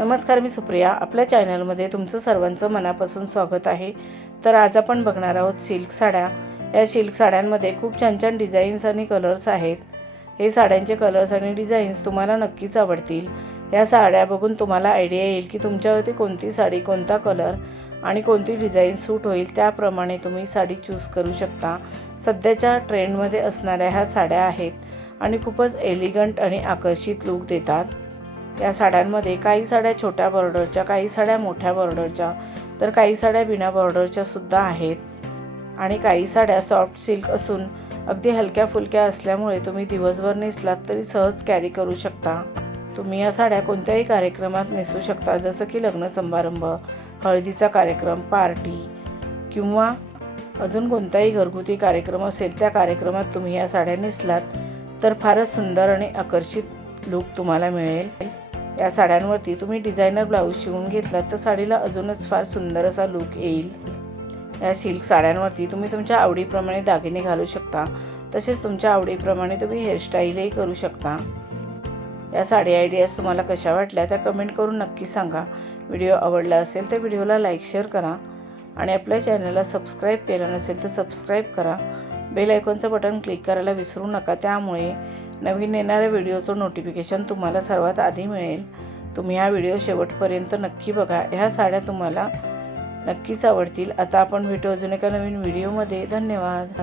नमस्कार, मी सुप्रिया. आपल्या चॅनलमध्ये तुमचं सर्वांचं मनापासून स्वागत आहे. तर आज आपण बघणार आहोत सिल्क साड्या. या सिल्क साड्यांमध्ये खूप छान छान डिझाईन्स आणि कलर्स आहेत. हे साड्यांचे कलर्स आणि डिझाईन्स तुम्हाला नक्कीच आवडतील. या साड्या बघून तुम्हाला आयडिया येईल की तुमच्यावरती कोणती साडी, कोणता कलर आणि कोणती डिझाईन सूट होईल. त्याप्रमाणे तुम्ही साडी चूज करू शकता. सध्याच्या ट्रेंडमध्ये असणाऱ्या ह्या साड्या आहेत आणि खूपच एलिगंट आणि आकर्षित लूक देतात. या साड्यांमध्ये काही साड्या छोट्या बॉर्डरच्या, काही साड्या मोठ्या बॉर्डरच्या, तर काही साड्या बिना बॉर्डरच्या सुद्धा आहेत. आणि काही साड्या सॉफ्ट सिल्क असून अगदी हलक्या फुलक्या असल्यामुळे तुम्ही दिवसभर नेसलात तरी सहज कॅरी करू शकता. तुम्ही या साड्या कोणत्याही कार्यक्रमात नेसू शकता, जसं की लग्न समारंभ, हळदीचा कार्यक्रम, पार्टी किंवा अजून कोणताही घरगुती कार्यक्रम असेल त्या कार्यक्रमात तुम्ही या साड्या नेसलात तर फारच सुंदर आणि आकर्षित लूक तुम्हाला मिळेल. या साड्यांवरती तुम्ही डिझायनर ब्लाऊज शिवून घेतलात तर साडीला अजूनच फार सुंदर असा लूक येईल. या सिल्क साड्यांवरती तुम्ही तुमच्या आवडीप्रमाणे दागिने घालू शकता. तसेच तुमच्या आवडीप्रमाणे तुम्ही हेअरस्टाईलही करू शकता. या साडी आयडियाज तुम्हाला कशा वाटल्या त्या कमेंट करून नक्की सांगा. व्हिडिओ आवडला असेल तर व्हिडिओला लाईक शेअर करा आणि आपल्या चॅनलला सबस्क्राईब केलं नसेल तर सबस्क्राईब करा. बेल आयकॉनचं बटन क्लिक करायला विसरू नका, त्यामुळे नवीन येणाऱ्या व्हिडिओचं नोटिफिकेशन तुम्हाला सर्वात आधी मिळेल. तुम्ही हा व्हिडिओ शेवटपर्यंत नक्की बघा. ह्या साड्या तुम्हाला नक्कीच आवडतील. आता आपण भेटू अजून एका नवीन व्हिडिओमध्ये. धन्यवाद.